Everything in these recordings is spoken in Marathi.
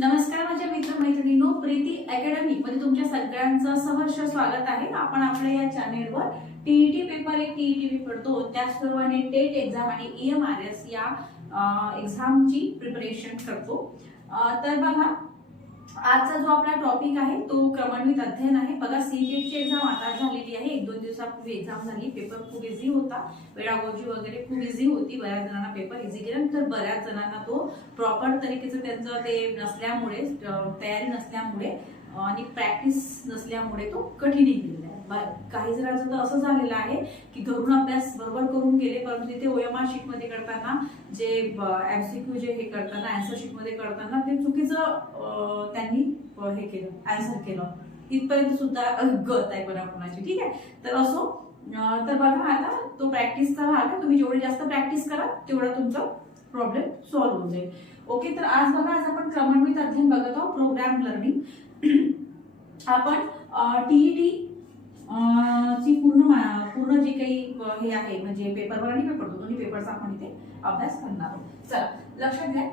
नमस्कार माझ्या मित्रमैत्रिणींनो, प्रीती अकॅडमी मध्ये तुमच्या सगळ्यांचं सहर्ष स्वागत आहे। आपण आपल्या या चॅनेलवर टीईटी पेपर 1 टीईटी पेपर 2 त्याचप्रमाणे टेट एक्झाम आणि EMRS या एक्झामची प्रिपरेशन करतो। तर बघा, आजचा जो आपला टॉपिक आहे तो क्रमान्वित अध्ययन आहे। बघा, सीटेटची एक्झाम आता झालेली आहे, 1-2 दिवसापूर्वी एक्झाम झाली। पेपर खूप इझी होता, वेळागोजी वगैरे खूप इझी होती। बऱ्याच जणांना पेपर इझी गेला, तर बऱ्याच जणांना तो प्रॉपर तरीकेचं त्यांचं ते नसल्यामुळे, तयारी नसल्यामुळे आणि प्रॅक्टिस नसल्यामुळे तो कठीण गेलेला आहे। काही जणांचं तर असं झालेलं आहे की घरून अभ्यास बरोबर करून गेले, परंतु तिथे OMR शीट मध्ये करताना जे MCQ जे हे करताना आन्सर शीट मध्ये करताना ते चुकीचं त्यांनी हे केलं, आन्सर केलं। इथपर्यंत सुद्धा गत आहे कोणाकोणाची, ठीक आहे। तर असो, तर बघा, आता तो प्रॅक्टिसचा भाग आहे। तुम्ही जेवढी जास्त प्रॅक्टिस करा तेवढा तुमचा प्रॉब्लेम सॉल्व्ह होऊन जाईल। ओके, तर आज बघा, आज आपण क्रमान्वित अध्ययन बघत आहोत, प्रोग्राम लर्निंग। आपण टीईटी ची पूर्ण जे काही हे आहे, म्हणजे पेपर 1 आणि पेपर 2 दोन्ही पेपरचा आपण इथे अभ्यास करणार आहोत। चला लक्षात घ्या,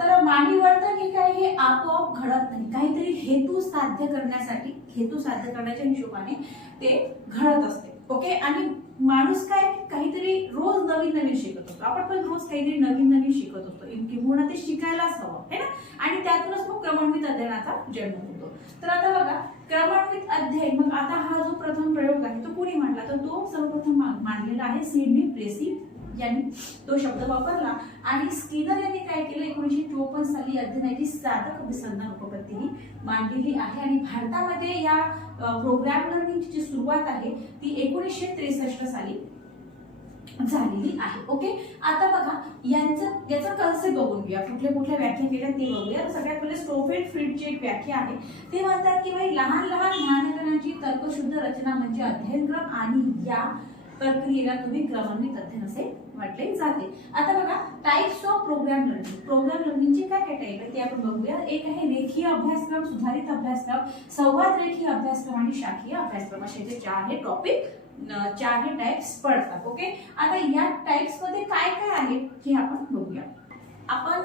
तर मानवी वर्तन हे काय, हे आपोआप घडत नाही, काहीतरी हेतू साध्य करण्यासाठी, हेतू साध्य करण्याच्या हिशोबाने ते घडत असते। ओके, आणि माणूस काय, काहीतरी रोज नवीन नवीन शिकत असतो। आपण पण रोज काहीतरी नवीन नवीन शिकत असतो, किंवा ते शिकायलाच हवं आहे ना, आणि त्यातूनच मग क्रमान्वित अध्ययनाचा जन्म होतो। तर आता बघा, क्रमान्वित अध्ययन, मग आता हा जो प्रथम प्रयोग आहे तो कोणी मांडला, तर तो सर्वप्रथम मांडलेला आहे सिडनी प्रेसी यांनी तो शब्द वापरला। आणि स्किनर यांनी काय केलं, 1954 साली अध्ययनाची साधक अभिसंधान उपपत्ती ही मांडलेली आहे। आणि भारतामध्ये या प्रोग्राम लर्निंगची जी सुरुवात आहे ती 1963 साली झालेली आहे। ओके, आता बघा, याचा कन्सेप्ट बघून घेऊया, कुठल्या व्याख्या केल्या ते बघूया। सगळ्यात पहिले स्टोफेड फ्रीडची एक व्याख्या आहे। ते म्हणतात की भाई, लहान लहान ज्ञानगणांची तर्कशुद्ध रचना म्हणजे अध्ययनक्रम, आणि या प्रक्रियेला तुम्ही क्रमान्वित अध्ययन असे म्हटले जाते। आता बघा, types of program learning, program लर्निंगचे काय काय टाइप आहे ते आपण बघूया। एक आहे रेखीय अभ्यासक्रम, सुधारित अभ्यासक्रम, संवाद रेखीय अभ्यासक्रम आणि शाखीय अभ्यासक्रम, असे जे 4 हे टॉपिक, 4 हे टाइप्स पडतात। ओके, आता या टाइप्स मध्ये काय काय आहे हे आपण बघूया। आपण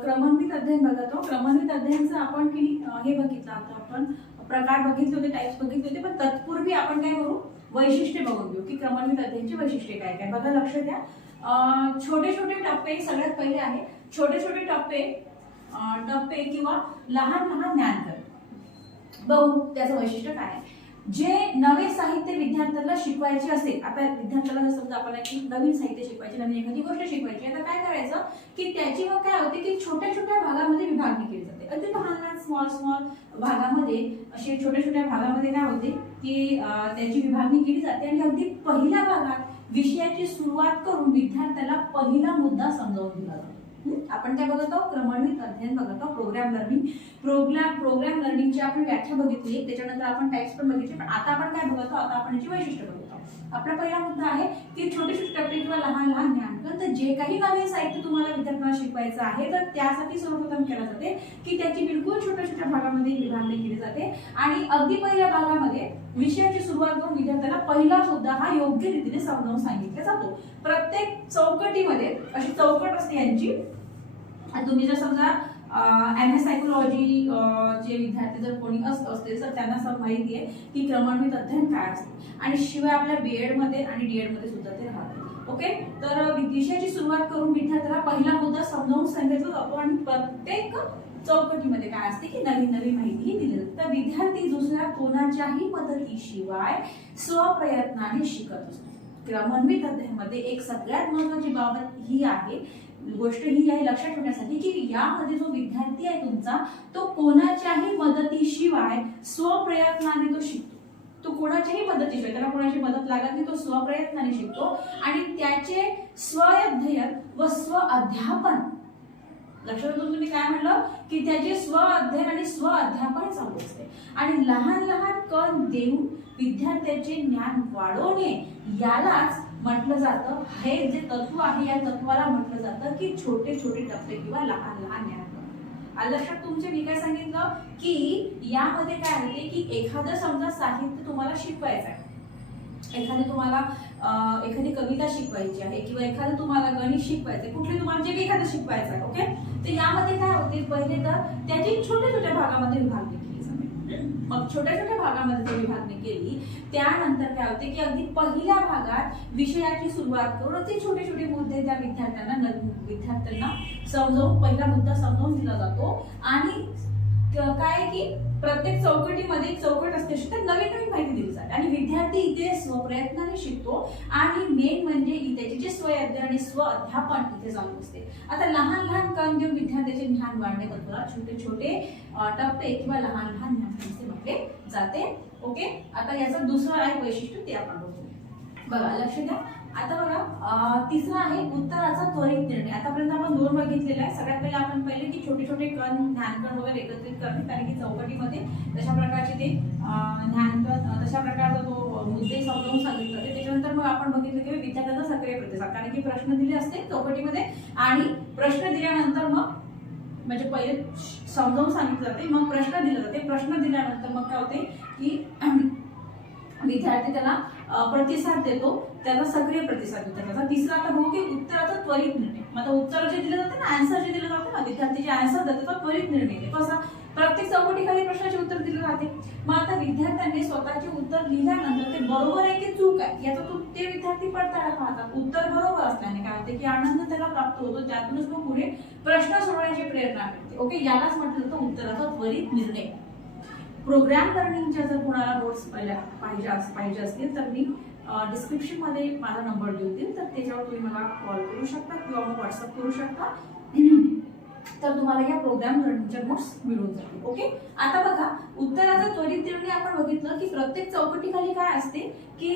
क्रमान्वित अध्ययन बघत आहोत। क्रमान्वित अध्ययनचं आपण की हे बघितलं, आता आपण प्रकार बघितले होते, टाइप्स बघितले होते, पण तत्पूर्वी आपण काय करू, वैशिष्ट्ये बघून घेऊ की क्रमान्वित अध्ययनाची वैशिष्ट्ये काय काय। बघा, लक्ष द्या, छोटे छोटे टप्पे सगळ्यात पहिले आहे। छोटे छोटे टप्पे किंवा लहान लहान ज्ञानघर बघू, त्याचं वैशिष्ट्य काय आहे। जे नवे साहित्य विद्यार्थ्यांना शिकवायचे असेल, आता विद्यार्थ्याला समजा आपल्याला की नवीन साहित्य शिकवायचे, नवीन एखादी गोष्ट शिकवायची, आता काय करायचं की त्याची मग काय होते की छोट्या छोट्या भागामध्ये विभागणी केली जाते। अगदी लहान लहान स्मॉल भागामध्ये, असे छोट्या छोट्या भागामध्ये काय होते की त्याची विभागणी केली जाते। आणि अगदी पहिल्या भागात विषयाची सुरुवात करून विद्यार्थ्याला पहिला मुद्दा समजावून दिला जातो। आपण काय बघत आहोत, क्रमान्वित अध्ययन बघत आहोत, प्रोग्राम लर्निंग। प्रोग्राम लर्निंगची आपण व्याख्या बघितली, त्याच्यानंतर आपण टाइप्स पण बघितले, पण आता आपण काय बघतो, आता आपण याची वैशिष्ट्य बघतो। आपला पहिला मुद्दा आहे की छोटे छोटे टप्पे किंवा लहान लहान ज्ञानघर। तर जे काही नवीन साहित्य तुम्हाला विद्यार्थ्यांना शिकवायचं आहे, तर त्यासाठी सर्वप्रथम केलं जाते की त्याची बिलकुल छोट्या छोट्या भागामध्ये विभागणी केली जाते। आणि अगदी पहिल्या भागामध्ये विषयाची सुरुवात करून विद्यार्थ्याला पहिला मुद्दा हा योग्य रीतीने समजावून सांगितला जातो। प्रत्येक चौकटीमध्ये अशी चौकट असते यांची। तुम्ही जर समजा MS सायकोलॉजी जे विद्यार्थी जर कोणी असतील तर त्यांना माहिती आहे की क्रमान्वित अध्ययन काय असते, आणि शिवाय आपल्या BEd मध्ये आणि DEd मध्ये सुद्धा ते राहते। ओके, तर विषयाची सुरुवात करून विद्यार्थ्याला पहिला मुद्दा समजावून सांगितला जातो, आणि प्रत्येक चौकटीमध्ये काय असते की नवीन नवीन माहिती दिली जाते। तर विद्यार्थी दुसऱ्या कोणाच्याही मदतीशिवाय स्वप्रयत्नाने शिकत असतो। क्रमान्वित अध्ययनामध्ये एक सगळ्यात महत्त्वाची बाबत ही आहे, गोष्ट ही आहे लक्षात ठेवण्यासाठी की यामध्ये जो विद्यार्थी आहे तुमचा, तो कोणाच्याही मदतीशिवाय स्वप्रयत्नाने तो शिकतो। तो कोणाच्याही मदतीशिवाय, त्याला कोणाची मदत लागत नाही, तो स्वप्रयत्नाने शिकतो। आणि त्याचे स्वअध्ययन व स्वअध्यापन, लक्षात ठेवून तुम्ही काय म्हणलं की त्याचे स्वअध्ययन आणि स्वअध्यापन चालू असते। आणि लहान लहान कण देऊन विद्यार्थ्याचे ज्ञान वाढवणे, यालाच म्हटलं जातं, हे जे तत्व आहे या तत्वाला म्हटलं जातं की छोटे छोटे टप्पे किंवा लहान लहान ज्ञानघर। लक्षात तुमचे मी काय सांगितलं की यामध्ये काय होते की एखादं समजा साहित्य तुम्हाला शिकवायचं आहे, एखादी तुम्हाला एखादी कविता शिकवायची आहे किंवा एखादं तुम्हाला गणित शिकवायचं आहे, कुठले तुम्हाला जे काही एखादं शिकवायचं आहे, ओके, तर यामध्ये काय होते, पहिले तर त्याची छोट्या छोट्या भागामध्ये विभागणी केली जाते. मग छोट्या छोट्या भागामध्ये जर विभागणी केली, त्यानंतर काय होते की अगदी पहिल्या भागात विषयाची सुरुवात करून ते छोटे छोटे मुद्दे त्या विद्यार्थ्यांना समजावून पहिला मुद्दा समजावून दिला जातो. आणि काय की प्रत्येक चौकटीमध्ये एक चौकट असते, तर नवीन नवीन माहिती दिली जाते आणि विद्यार्थी इथे स्वप्रयत्नाने शिकतो. आणि मेन म्हणजे त्याचे जे स्व अध्ययन आणि स्व अध्यापन इथे चालू असते. आता लहान लहान कण देऊन विद्यार्थ्याचे ज्ञान वाढण्याबद्दल छोटे छोटे टप्पे किंवा लहान लहान ज्ञान म्हटले जाते. ओके, आता याचं दुसरं आहे वैशिष्ट्य, ते आपण बघू. बघा, लक्ष द्या. आता बघा, तिसरा आहे उत्तराचा त्वरित निर्णय. आतापर्यंत आपण 2 बघितलेला आहे. सगळ्यात पहिले आपण की छोटे छोटे कण, ज्ञानकण वगैरे एकत्रित करणे, कारण की चौकटीमध्ये तशा प्रकारचे ते ज्ञानकण, तशा प्रकारचा तो मुद्दे समजावून सांगितले जाते. त्याच्यानंतर मग आपण बघितलं की विद्यार्थ्यांचा सक्रिय प्रतिसाद, कारण की प्रश्न दिले असते चौकटीमध्ये आणि प्रश्न दिल्यानंतर मग म्हणजे पहिले समजावून सांगितलं जाते, मग प्रश्न दिले जाते. प्रश्न दिल्यानंतर मग काय होते की विद्यार्थी त्याला प्रतिसाद देतो, त्याचा सक्रिय प्रतिसाद देतो. त्याचा तिसरा आता बघू की उत्तराचा त्वरित निर्णय. मग उत्तर जे दिलं जातं ना, आन्सर जे दिलं जातं ना, विद्यार्थी जे आन्सर देतो तो त्वरित निर्णय. कसा, प्रत्येक चौकटीखाली प्रश्नाचे उत्तर दिले जाते. मग आता विद्यार्थ्यांनी स्वतःचे उत्तर लिहिल्यानंतर ते बरोबर आहे की चूक आहे याचा ते विद्यार्थी पडताळा पाहतात. उत्तर बरोबर असल्याने काय होते की आनंद त्याला प्राप्त होतो, त्यातूनच मग पुढे प्रश्न सोडवण्याची प्रेरणा मिळते. ओके, यालाच म्हटलं जातं उत्तराचा त्वरित निर्णय. प्रोग्राम लर्निंगच्या जर कोणाला नोट्स पाहिजे असतील तर मी डिस्क्रिप्शन मध्ये माझा नंबर देऊन देईल, तर त्याच्यावर तुम्ही मला कॉल करू शकता किंवा मग व्हॉट्सअप करू शकता. तर तुम्हाला या प्रोग्राम लर्निंगच्या नोट्स मिळून जातील. ओके, आता बघा, उत्तराचा त्वरित निर्णय आपण बघितलं की प्रत्येक चौकटीखाली काय असते की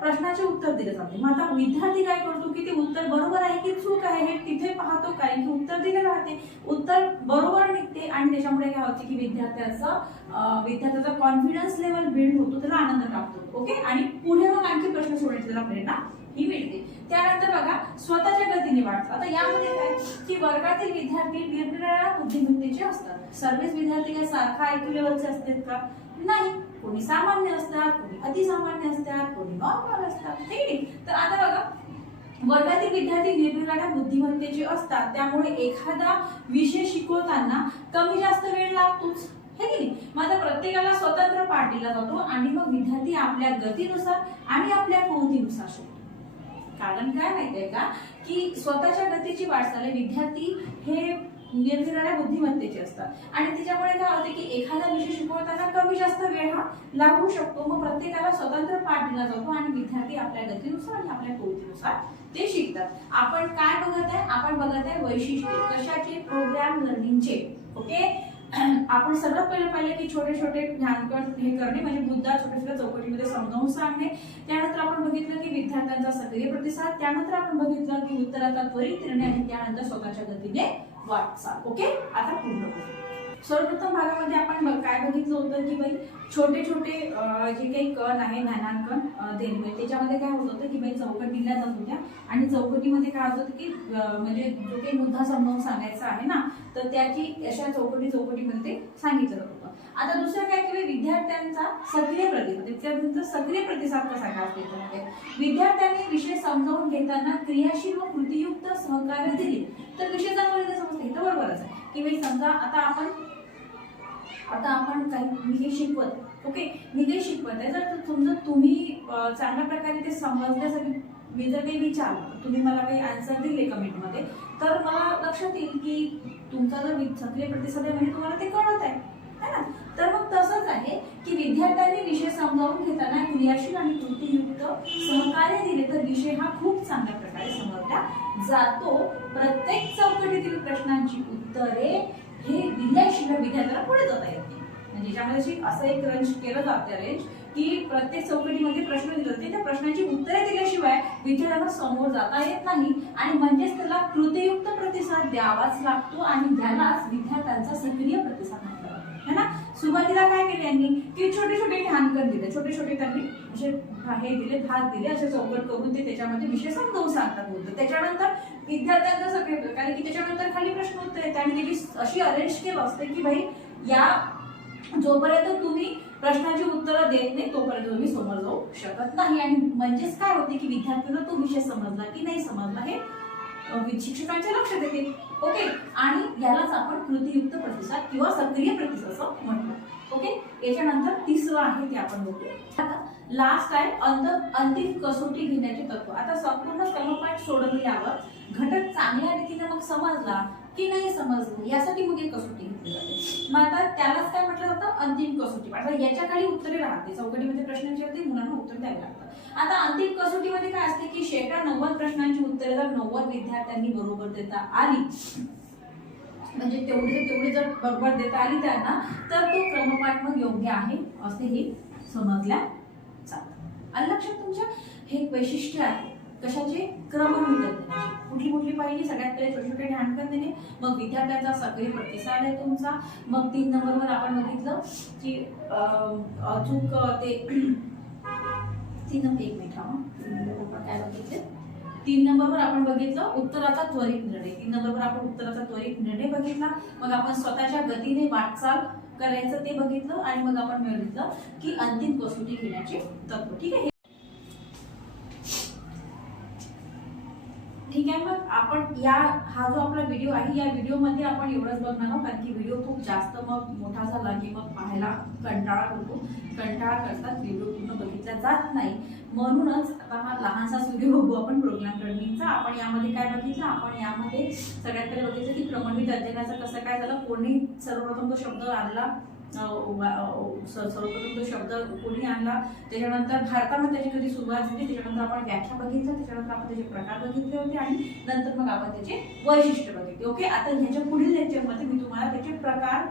प्रश्नाचे उत्तर दिले जाते. मग आता विद्यार्थी काय करतो की ते उत्तर बरोबर आहे की चूक आहे हे तिथे पाहतो, कारण की उत्तर दिले राहते, उत्तर बरोबर निघते आणि त्याच्यामुळे काय होते की विद्यार्थ्याचा कॉन्फिडन्स लेवल बिल्ड होतो, त्याला आनंद प्राप्त होतो. ओके, आणि पुढे मग आणखी प्रश्न सोडण्याची त्याला प्रेरणा ही मिळते. त्यानंतर बघा, स्वतःच्या गतीने वाढतात. आता यामध्ये काय की वर्गातील विद्यार्थी निरनिराळ्या बुद्धिमत्तेचे असतात. सर्वच विद्यार्थी काय सारखा IQ लेवलचे असतात का? नाही. कोणी सामान्य असतात, कोणी अतिसामान्य असतात, कोणी नॉर्मल असतात. ठीक आहे. तर आता बघा, वर्गातील विद्यार्थी निरनिराळ्या बुद्धिमत्तेचे असतात, त्यामुळे एखादा विषय शिकवताना कमी जास्त वेळ लागतोच, हे की नाही. मग आता प्रत्येकाला स्वतंत्र पाठ दिला जातो आणि मग विद्यार्थी आपल्या गतीनुसार आणि आपल्या कुवतीनुसार शिकतो. कारण काय माहितीये का की स्वतःच्या गतीची वाटचाल विद्यार्थी हे निरनिराळ्या बुद्धिमत्तेचे असतात आणि त्याच्यामुळे काय होते की एखादा विषय शिकवताना कमी जास्त वेळ हा लागू शकतो. मग प्रत्येकाला स्वतंत्र पाठ दिला जातो आणि विद्यार्थी आपल्या गतीनुसार आणि आपल्या कुवतीनुसार ते शिकतात. आपण काय बघत आहे? आपण बघत आहे वैशिष्ट्ये कशाचे? प्रोग्राम लर्निंगचे. ओके, आपण सर्वात पहिले पाहिले की छोटे छोटे ज्ञानकण हे करणे म्हणजे मुद्दा छोट्या छोट्या चौकटीमध्ये समजावून सांगणे. त्यानंतर आपण बघितलं की विद्यार्थ्यांचा सक्रिय प्रतिसाद. त्यानंतर आपण बघितलं की उत्तराचा त्वरित निर्णय आणि त्यानंतर स्वतःच्या गतीने वाटचाल. ओके, आता पूर्ण करू. सर्वप्रथम भागामध्ये आपण काय बघितलं होतं की बाई छोटे छोटे जे काही कण आहे, ज्ञानांकन देणे, त्याच्यामध्ये काय होत होतं की बाई चौकट दिल्या जात होत्या आणि चौकटीमध्ये काय होत होतं की म्हणजे जो काही मुद्दा समजावून सांगायचा आहे ना, तर त्याची अशा चौकटीमध्ये ते सांगितलं जात होतं. आता दुसरं काय की विद्यार्थ्यांचा सक्रिय प्रतिसाद कसा काय असतो त्यामध्ये? विद्यार्थ्यांनी विषय समजावून घेताना क्रियाशील व कृतीयुक्त सहकार्य दिले तर विषय चांगला समजते. हे तर बरोबरच आहे की बाई समजा आता आपण काही मी हे शिकवत, ओके, मी काही शिकवत आहे, जर समजा तुम्ही चांगल्या प्रकारे ते समजण्यासाठी मी जर काही विचारलं, तुम्ही मला काही आन्सर दिले कमेंटमध्ये, तर मला लक्षात येईल की तुमचा जर सक्रिय प्रतिसाद आहे म्हणजे तुम्हाला ते कळत आहे ना. तर मग तसंच आहे की विद्यार्थ्यांनी विषय समजावून घेताना क्रियाशील आणि कृतीयुक्त सहकार्य दिले तर विषय हा खूप चांगल्या प्रकारे समजला जातो. प्रत्येक चौकटीतील प्रश्नांची उत्तरे हे दिल्याशिवाय विद्यार्थ्याला पुढे जाता येत नाही. म्हणजे ज्यामध्ये असं एक रेंज केलं जातं रेंज की प्रत्येक चौकटीमध्ये प्रश्न दिले जाते, त्या प्रश्नांची उत्तरे दिल्याशिवाय विद्यार्थ्याला समोर जाता येत नाही आणि म्हणजेच त्याला कृतीयुक्त प्रतिसाद द्यावाच लागतो आणि त्यालाच विद्यार्थ्यांचा सक्रिय प्रतिसाद म्हटला जातो, है ना. सुरुवातीला काय केले यांनी की छोटे छोटे ज्ञानकण दिले, छोटे छोटे त्यांनी हे दिले, भाग दिले, असे चौकट करून ते त्याच्यामध्ये विषय समजावून सांगतात बोलतो. त्याच्यानंतर विद्यार्थ्यांचा सक्रिय, कारण की त्याच्यानंतर खाली प्रश्न उत्तर त्यांनी अशी अरेंज केलं असते की भाई या जोपर्यंत तुम्ही प्रश्नाची उत्तरं देत नाही तोपर्यंत तुम्ही समोर जाऊ शकत नाही. आणि म्हणजेच काय होते की विद्यार्थ्यांना तो विषय समजला की नाही समजला हे शिक्षकांच्या लक्षात येते. ओके, आणि यालाच आपण कृतीयुक्त प्रतिसाद किंवा सक्रिय प्रतिसाद असं म्हणतो. ओके, याच्यानंतर तिसरं आहे ते आपण बघूया. आता लास्ट आहे अंतिम कसोटी घेण्याचे तत्व. आता संपूर्ण क्रमपाठ सोडवल्यावर घटक चांगल्या रीतीने मग समजला की नाही समजलं यासाठी मग एक कसोटी घेतली जाते. मग आता त्यालाच काय म्हटलं जातं, अंतिम कसोटी. आता याच्या खाली उत्तरे राहते, चौकटीमध्ये प्रश्न विचारते, मुलांना उत्तर द्यावे लागतं. आता अंतिम कसोटीमध्ये काय असते की 90 प्रश्नांची उत्तरे जर 90 विद्यार्थ्यांनी बरोबर देता आली, म्हणजे तेवढे जर बरोबर देता आली त्यांना, तर तो क्रमपाठ मग योग्य आहे असे हे समजल्या जातं. आणि लक्षात तुमच्या हे एक वैशिष्ट्य आहे कशाचे, क्रमवितरणाचे. कुठली पाहिली, सगळ्यात पहिले छोटे छोटे ध्यानकन देणे, मग विद्यार्थ्यांचा सक्रिय प्रतिसाद आहे तुमचा. मग 3 नंबरवर आपण बघितलं की अचूक ते 3 नंबर, एक मिनिट काय बघितले, 3 नंबरवर आपण बघितलं उत्तराचा त्वरित निर्णय. 3 नंबरवर आपण उत्तराचा त्वरित निर्णय बघितला. मग आपण स्वतःच्या गतीने वाटचाल करायचं ते बघितलं. आणि मग आपण बघितलं की अंतिम कसोटी घेण्याचे तत्व. ठीक आहे, ठीक आहे. मग आपण हा जो आपला व्हिडिओ आहे या व्हिडिओमध्ये आपण एवढंच बघणार आहोत, कारण की व्हिडिओ खूप जास्त मग मोठा झाला की मग पाहायला कंटाळा करतात, व्हिडिओ पूर्ण बघितला जात नाही. म्हणूनच आता हा लहानसाच व्हिडिओ बघू आपण प्रोग्राम लर्निंगचा. आपण यामध्ये काय बघितलं, आपण यामध्ये सगळ्यात पहिले बघितलं की क्रमवित अध्ययनाचं कसं काय झालं. कोणी सर्वप्रथम तो शब्द आणला, सर्वप्रथम तो शब्द कोणी आणला, त्याच्यानंतर भारतामध्ये त्याची कधी सुरुवात झाली, त्याच्यानंतर आपण व्याख्या बघितलं, त्याच्यानंतर आपण त्याचे प्रकार बघितले होते आणि नंतर मग आपण त्याचे वैशिष्ट्य बघितले. ओके, आता ह्याच्या पुढील लेक्चरमध्ये मी तुम्हाला त्याचे प्रकार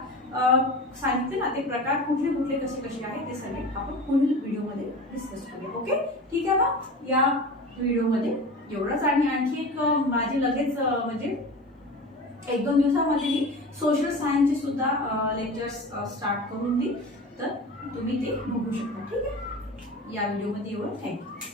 सांगितले ना, ते प्रकार कुठले कसे आहे ते सगळे आपण पुढील व्हिडिओमध्ये डिस्कस करूया. ओके, ठीक आहे. मग या व्हिडिओमध्ये एवढंच. आणि आणखी एक माझे लगेच म्हणजे 1-2 दिवसामध्ये मी सोशल सायन्सचे सुद्धा लेक्चर्स स्टार्ट करून देईन, तर तुम्ही ते बघू शकता. ठीक आहे, या व्हिडिओमध्ये एवढं. थँक्यू.